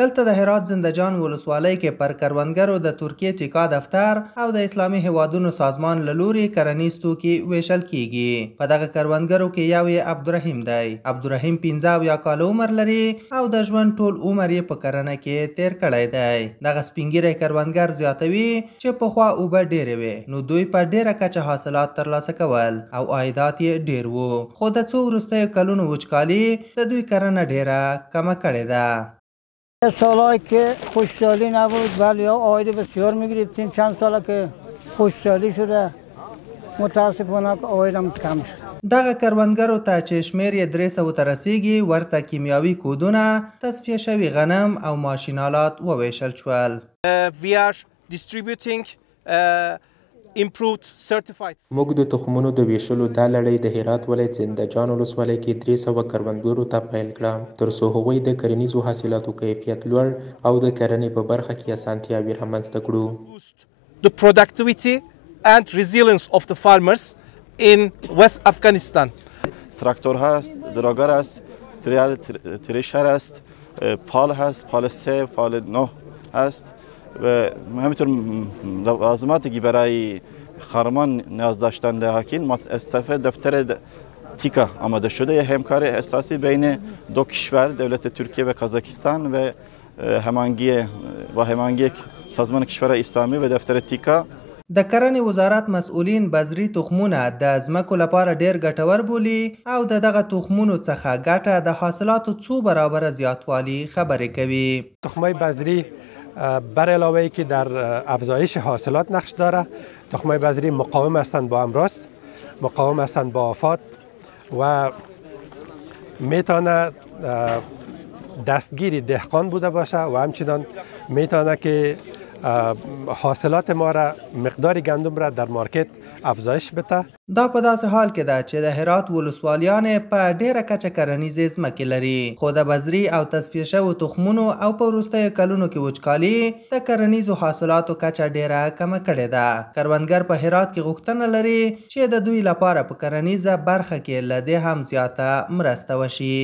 دلته د هرات زندهجان ولسوالۍ کې پر کروندګرو د ترکیې ټیکا دفتر او د اسلامي هیوادونو سازمان له لوري کرنیز توکي ویشل کیږي. په دغه کروندګرو کې یو یې عبدالرحیم دی. عبدالرحیم 15 کاله عمر لري او د ژوند ټول عمر یې په کرنه کې تیر کړی دی. دغه سپینګیری کروندګر زیاتوي چې پخوا اوبه ډېرې وې نو دوی په ډېره کچه حاصلات ترلاسه کول او عایدات یې ډېر وو، خو د څو وروستیو کلونو وچکالي د دوی کرنه ډېره کمه کړې ده. سالهایی که خوشحالی نبود ولی آید بسیار میگرفتیم. چند ساله که خوشحالی شده متاسفانه آیدم کم شد. دغه کروندګرو ته چې شمیر یې 300 ته رسیږي ورته کیمیاوي کودونه، تصفیه شوي غنم او ماشینالات وویشل شول. موږ د تخمونو د ویشلو دا لړۍ د هرات ولایت زندهجان ولسوالۍ کې 300 کروندګرو ته پیل کړه ترڅو هغوی د کرنیزو حاصلاتو کیفیت لوړ او د کرنې په برخه کې اسانتیاوې رامنځته کړو. The productivity and resilience of the farmers in West Afghanistan. تراکتور هست، دراگر است، تریشر است، پال هست، پال 3، پال 9 هست و همینطور لازماتی که برای خرمان نیاز داشتن حاکین استفاده دفتر تیکا آماده شده. یه همکاری اساسی بین دو کشور دولت ترکیه و کازاکستان و هماهنگی سازمان کشور اسلامی و دفتر تیکا. د کرنې وزارت مسؤلین بذري تخمونه د ځمکو لپاره ډیر ګټور بولي او دغه تخمونو څخه ګټه د حاصلاتو څو برابر زیاتوالی خبرې کوي. تخمای بذری بر علاوه ای که در افزایش حاصلات نقش داره، تخمای بذری مقاوم هستند با امراض، مقاوم هستند با آفات و میتونه دستگیری دهقان بوده باشه و همچنان میتونه که حاصلات ما را مقدار گندم را در مارکت افزایش بده. دا په داسې حال کې ده چې د هرات ولسوالیانې په ډیره کچه کرنیزې ځمکې لري، خو د بذري او تصفیه شوو تخمونو او په وروستیو کلونو کې وچکالي د کرنیزو حاصلاتو کچه ډیره کمه کړې ده. کروندګر په هرات کې غوښتنه لري چې د دوی لپاره په کرنیزه برخه کې له دې هم زیاته مرسته وشي.